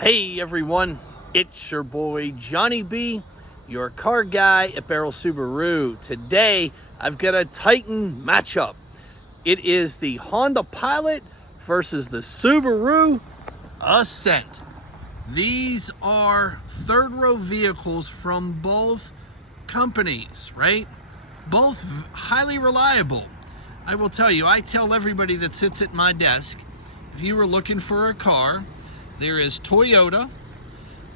Hey everyone, it's your boy Johnny B, your car guy at Baierl Subaru. Today I've got a Titan matchup. It is the Honda Pilot versus the Subaru Ascent. These are third row vehicles from both companies, right? Both highly reliable. I will tell you, I tell everybody that sits at my desk, if you were looking for a car, there is Toyota,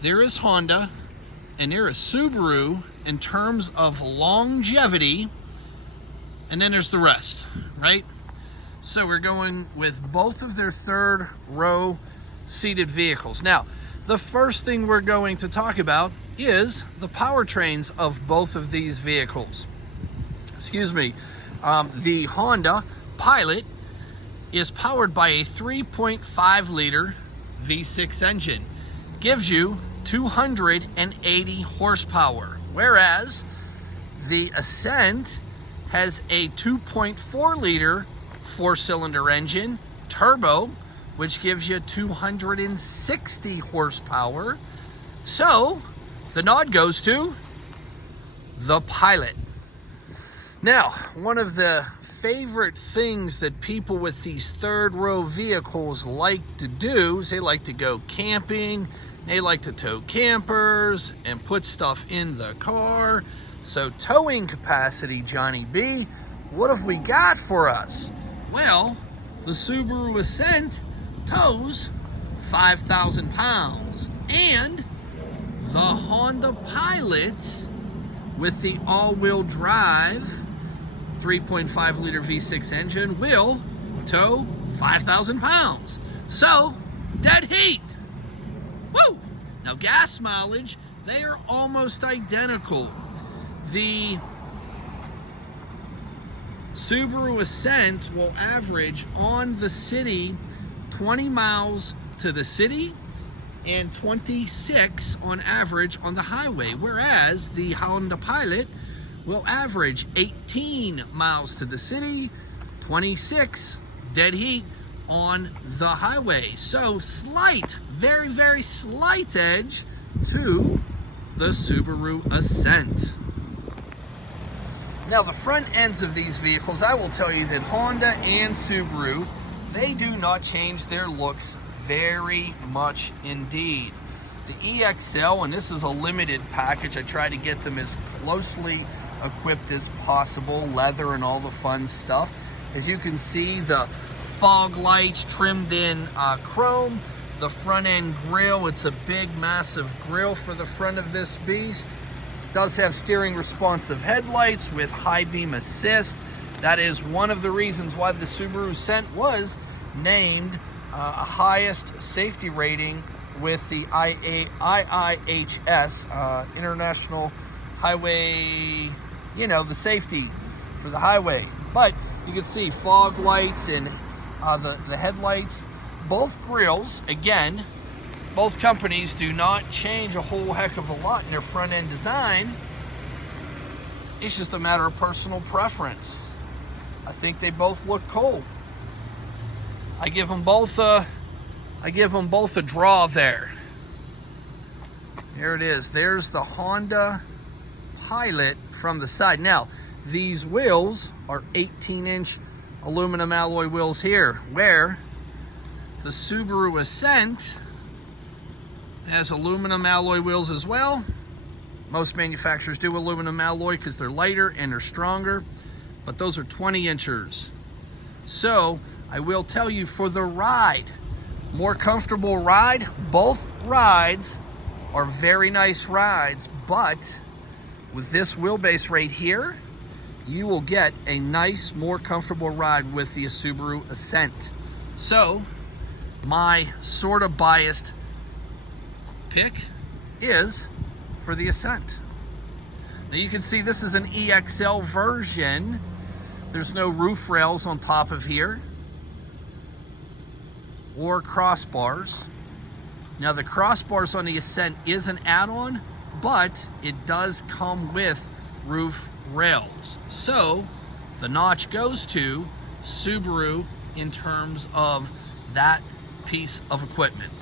there is Honda, and there is Subaru in terms of longevity, and then there's the rest, right? So we're going with both of their third row seated vehicles. Now, the first thing we're going to talk about is the powertrains of both of these vehicles. Excuse me. The Honda Pilot is powered by a 3.5 liter V6 engine. Gives you 280 horsepower, whereas the Ascent has a 2.4 liter four-cylinder engine, turbo, which gives you 260 horsepower. So the nod goes to the Pilot. Now, one of the favorite things that people with these third row vehicles like to do is they like to go camping, they like to tow campers and put stuff in the car. So towing capacity, Johnny B, what have we got for us? Well, the Subaru Ascent tows 5,000 pounds, and the Honda Pilot with the all-wheel drive 3.5 liter V6 engine will tow 5,000 pounds. So, dead heat. Woo! Now, gas mileage, they are almost identical. The Subaru Ascent will average on the city 20 miles to the city and 26 on average on the highway, whereas the Honda Pilot will average 18 miles to the city, 26 dead heat on the highway. So slight, very, very slight edge to the Subaru Ascent. Now, the front ends of these vehicles, I will tell you that Honda and Subaru, they do not change their looks very much indeed. The EXL, and this is a limited package, I try to get them as closely equipped as possible, leather and all the fun stuff. As you can see, the fog lights trimmed in chrome. The front end grille, it's a big massive grille for the front of this beast. Does have steering responsive headlights with high beam assist. That is one of the reasons why the Subaru Ascent was named a highest safety rating with the IIHS, International Highway, you know, the safety for the highway. But you can see fog lights and the headlights. Both grills, again, both companies do not change a whole heck of a lot in their front end design. It's just a matter of personal preference. I think they both look cool. I give them both a draw there. There it is. There's the Honda Pilot from the side. Now, these wheels are 18-inch aluminum alloy wheels here, where the Subaru Ascent has aluminum alloy wheels as well. Most manufacturers do aluminum alloy because they're lighter and they're stronger, but those are 20-inchers. So I will tell you, for the ride, more comfortable ride, both rides are very nice rides, but with this wheelbase right here, you will get a nice, more comfortable ride with the Subaru Ascent. So my sort of biased pick is for the Ascent. Now you can see this is an EXL version. There's no roof rails on top of here or crossbars. Now the crossbars on the Ascent is an add-on, but it does come with roof rails. So the notch goes to Subaru in terms of that piece of equipment.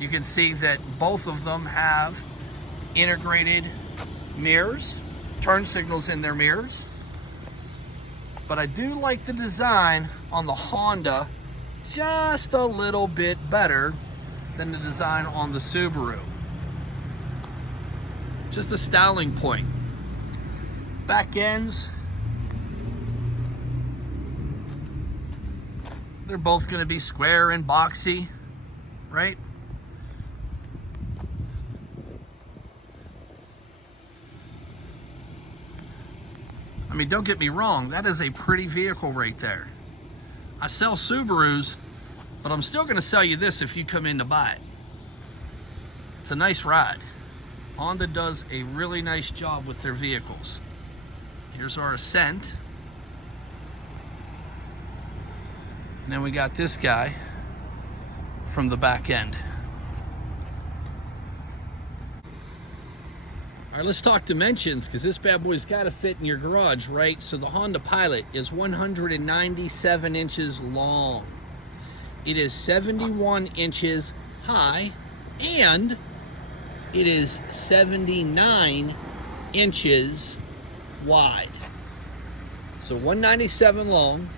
You can see that both of them have integrated mirrors, turn signals in their mirrors. But I do like the design on the Honda just a little bit better than the design on the Subaru. Just a styling point. Back ends, they're both going to be square and boxy, right? I mean, don't get me wrong, that is a pretty vehicle right there. I sell Subarus, but I'm still going to sell you this if you come in to buy it. It's a nice ride. Honda does a really nice job with their vehicles. Here's our Ascent. And then we got this guy from the back end. All right, let's talk dimensions, because this bad boy's got to fit in your garage, right? So the Honda Pilot is 197 inches long. It is 71 inches high, and it is 79 inches wide. So 197 long,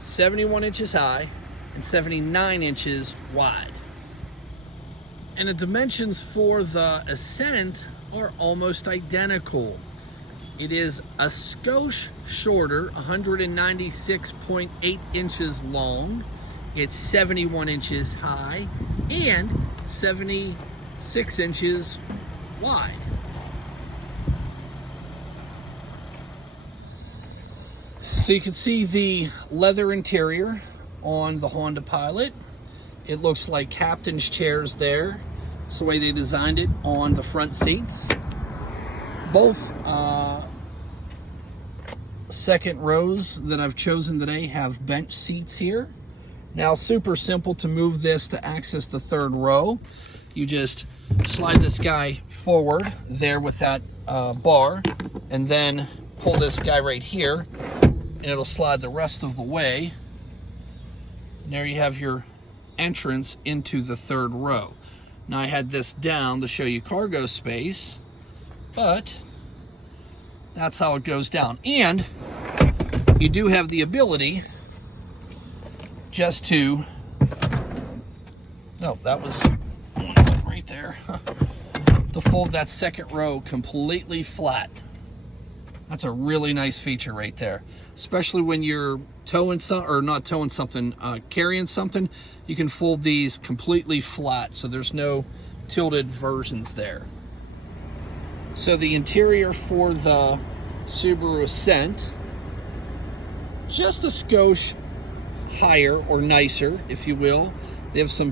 71 inches high, and 79 inches wide. And the dimensions for the Ascent are almost identical. It is a skosh shorter, 196.8 inches long. It's 71 inches high and 76 inches wide. So you can see the leather interior on the Honda Pilot. It looks like captain's chairs there. It's the way they designed it on the front seats. Both second rows that I've chosen today have bench seats here. Now, super simple to move this to access the third row. You just slide this guy forward there with that bar, and then pull this guy right here, and it'll slide the rest of the way. And there you have your entrance into the third row. Now, I had this down to show you cargo space, but that's how it goes down. And you do have the ability just to, no, that was right there, to fold that second row completely flat. That's a really nice feature right there, especially when you're towing something, or not towing something, carrying something. You can fold these completely flat, so there's no tilted versions there. So the interior for the Subaru Ascent, just a skosh higher or nicer, if you will. They have some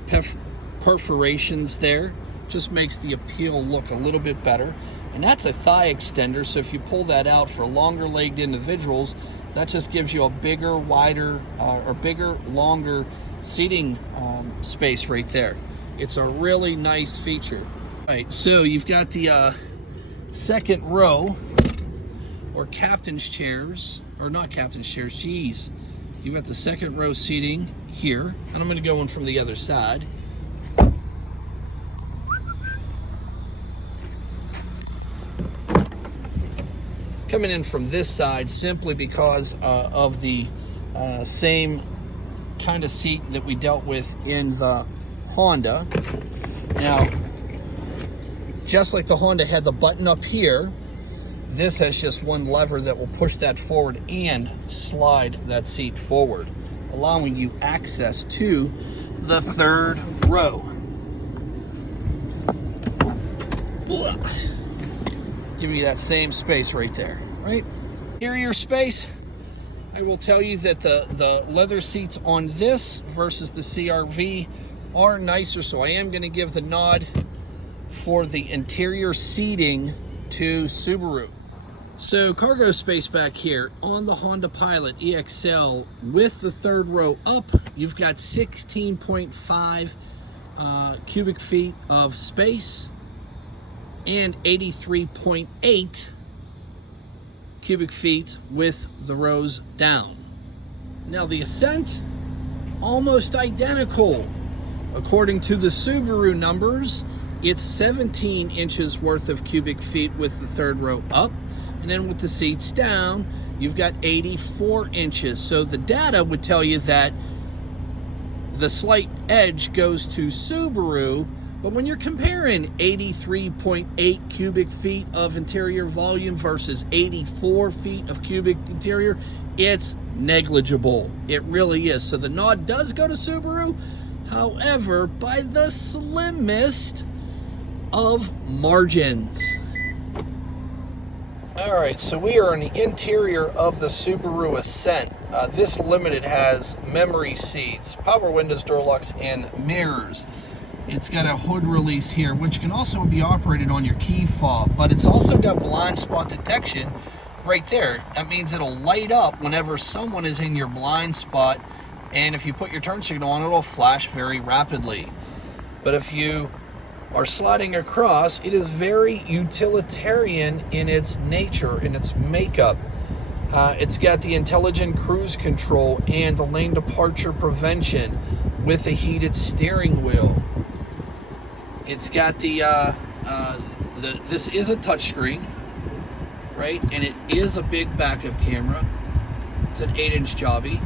perforations there, just makes the appeal look a little bit better. And that's a thigh extender, so if you pull that out for longer legged individuals, that just gives you a bigger, wider, or bigger, longer seating space right there. It's a really nice feature. All right, so you've got the second row, or captain's chairs, or not captain's chairs, geez. You've got the second row seating here, and I'm going to go in from the other side. Coming in from this side simply because of the same kind of seat that we dealt with in the Honda. Now, just like the Honda had the button up here, this has just one lever that will push that forward and slide that seat forward, allowing you access to the third row. Giving you that same space right there, right? Interior space, I will tell you that the leather seats on this versus the CR-V are nicer, so I am going to give the nod for the interior seating to Subaru. So cargo space back here on the Honda Pilot EXL with the third row up, you've got 16.5 cubic feet of space and 83.8 cubic feet with the rows down. Now the Ascent, almost identical. According to the Subaru numbers, it's 17 inches worth of cubic feet with the third row up, and then with the seats down, you've got 84 inches. So the data would tell you that the slight edge goes to Subaru, but when you're comparing 83.8 cubic feet of interior volume versus 84 feet of cubic interior, it's negligible. It really is. So the nod does go to Subaru, however, by the slimmest of margins. All right, so we are in the interior of the Subaru Ascent. This Limited has memory seats, power windows, door locks, and mirrors. It's got a hood release here, which can also be operated on your key fob, but it's also got blind spot detection right there. That means it'll light up whenever someone is in your blind spot, and if you put your turn signal on, it'll flash very rapidly. But if you are sliding across, it is very utilitarian in its nature, in its makeup. It's got the intelligent cruise control and the lane departure prevention with a heated steering wheel. It's got this is a touchscreen, right? And it is a big backup camera. It's an 8-inch jobby.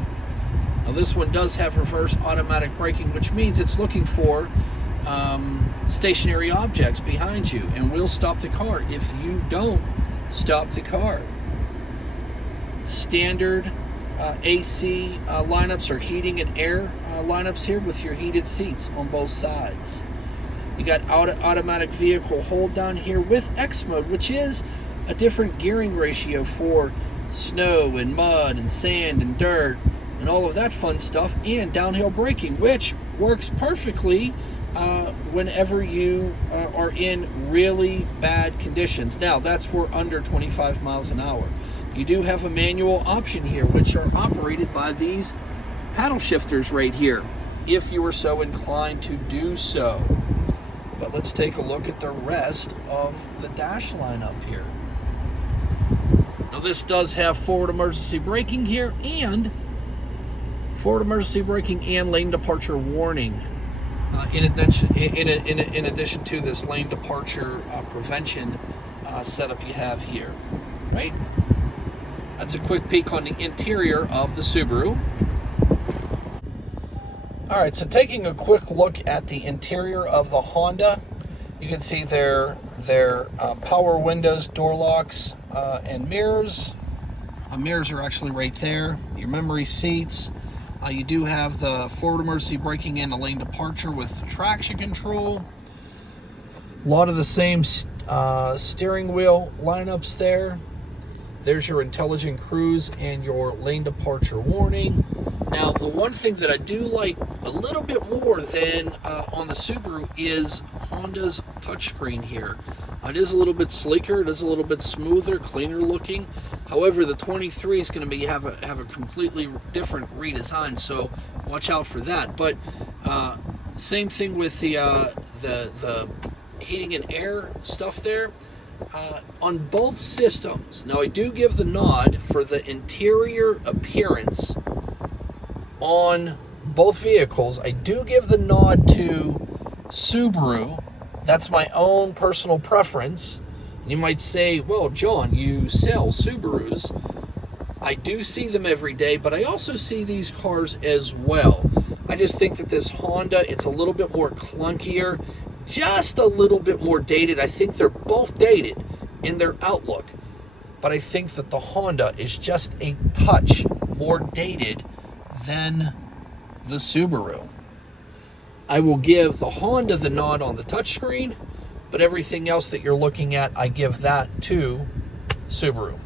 Now this one does have reverse automatic braking, which means it's looking for stationary objects behind you and will stop the car if you don't stop the car. Standard AC lineups or heating and air lineups here with your heated seats on both sides. You got automatic vehicle hold down here with X mode, which is a different gearing ratio for snow and mud and sand and dirt and all of that fun stuff, and downhill braking, which works perfectly whenever you are in really bad conditions. Now, that's for under 25 miles an hour. You do have a manual option here, which are operated by these paddle shifters right here, if you were so inclined to do so. But let's take a look at the rest of the dash lineup here. Now, this does have forward emergency braking here, and forward emergency braking and lane departure warning. In addition to this lane departure prevention setup you have here, right? That's a quick peek on the interior of the Subaru. All right, so taking a quick look at the interior of the Honda, you can see their power windows, door locks, and mirrors. Mirrors are actually right there. Your memory seats. You do have the forward emergency braking and the lane departure with traction control. A lot of the same steering wheel lineups there. There's your intelligent cruise and your lane departure warning. Now, the one thing that I do like a little bit more than on the Subaru is Honda's touchscreen here. It is a little bit sleeker. It is a little bit smoother, cleaner looking. However, the 23 is going to have a completely different redesign, so watch out for that. But same thing with the heating and air stuff there. On both systems, now I do give the nod for the interior appearance on both vehicles. I do give the nod to Subaru. That's my own personal preference. You might say, well, John, you sell Subarus. I do see them every day, but I also see these cars as well. I just think that this Honda, it's a little bit more clunkier, just a little bit more dated. I think they're both dated in their outlook, but I think that the Honda is just a touch more dated than the Subaru. I will give the Honda the nod on the touchscreen, but everything else that you're looking at, I give that to Subaru.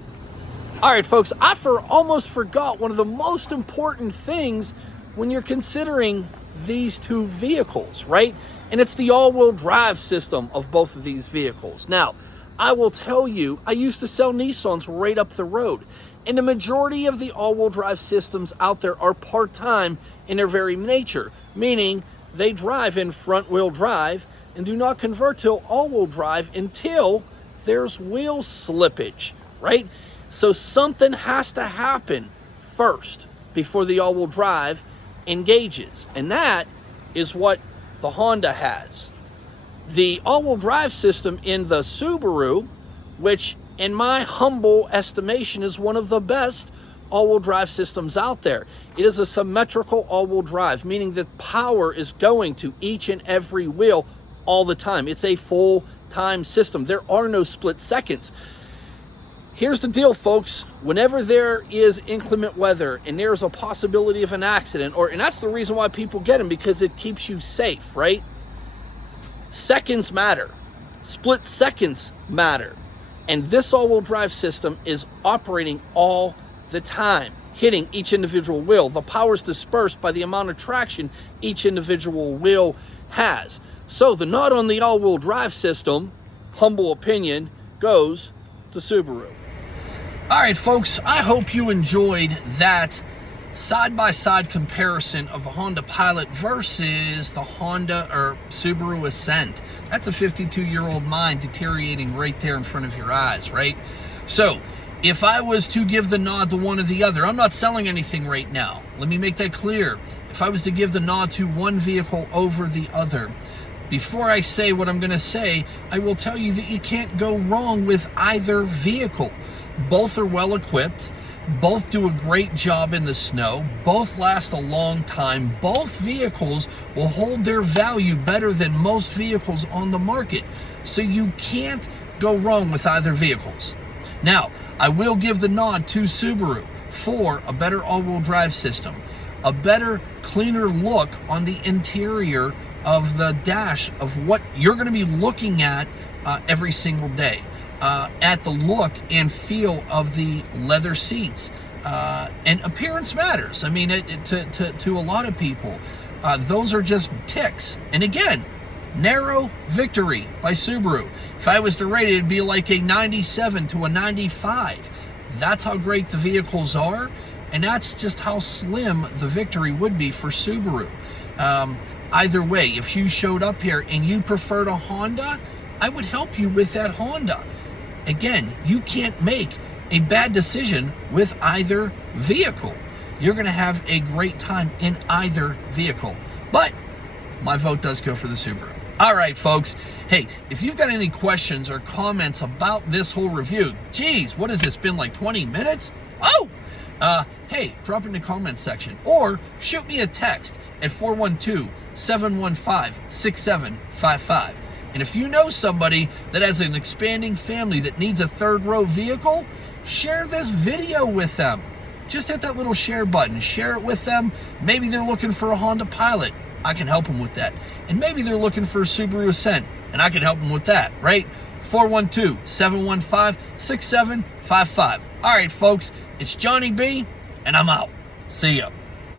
All right, folks, I almost forgot one of the most important things when you're considering these two vehicles, right? And it's the all-wheel drive system of both of these vehicles. Now, I will tell you, I used to sell Nissans right up the road, and the majority of the all-wheel drive systems out there are part-time in their very nature, meaning they drive in front-wheel drive and do not convert to all-wheel drive until there's wheel slippage, right? So something has to happen first before the all-wheel drive engages, and that is what the Honda has. The all-wheel drive system in the Subaru, which in my humble estimation is one of the best all-wheel drive systems out there. It is a symmetrical all-wheel drive, meaning that power is going to each and every wheel all the time. It's a full-time system. There are no split seconds. Here's the deal, folks. Whenever there is inclement weather and there's a possibility of an accident, and that's the reason why people get them, because it keeps you safe, right? Seconds matter. Split seconds matter. And this all-wheel drive system is operating all the time, hitting each individual wheel. The power is dispersed by the amount of traction each individual wheel has. So the nod on the all-wheel drive system, humble opinion, goes to Subaru. All right, folks, I hope you enjoyed that side-by-side comparison of the Honda Pilot versus the Subaru Ascent. That's a 52-year-old mind deteriorating right there in front of your eyes, right? So if I was to give the nod to one or the other, I'm not selling anything right now. Let me make that clear. If I was to give the nod to one vehicle over the other, before I say what I'm going to say, I will tell you that you can't go wrong with either vehicle. Both are well equipped. Both do a great job in the snow. Both last a long time. Both vehicles will hold their value better than most vehicles on the market. So you can't go wrong with either vehicles. Now, I will give the nod to Subaru for a better all-wheel drive system, a better, cleaner look on the interior of the dash of what you're going to be looking at every single day. At the look and feel of the leather seats. And appearance matters. I mean, to a lot of people, those are just ticks. And again, narrow victory by Subaru. If I was to rate it, it'd be like a 97 to a 95. That's how great the vehicles are, and that's just how slim the victory would be for Subaru. Either way, if you showed up here and you preferred a Honda, I would help you with that Honda. Again, you can't make a bad decision with either vehicle. You're going to have a great time in either vehicle. But my vote does go for the Subaru. All right, folks. Hey, if you've got any questions or comments about this whole review, geez, what has this been, like 20 minutes? Oh! Hey, drop in the comments section or shoot me a text at 412-715-6755. And if you know somebody that has an expanding family that needs a third row vehicle, share this video with them. Just hit that little share button, share it with them. Maybe they're looking for a Honda Pilot. I can help them with that. And maybe they're looking for a Subaru Ascent, and I can help them with that, right? 412-715-6755. All right, folks, it's Johnny B, and I'm out. See ya.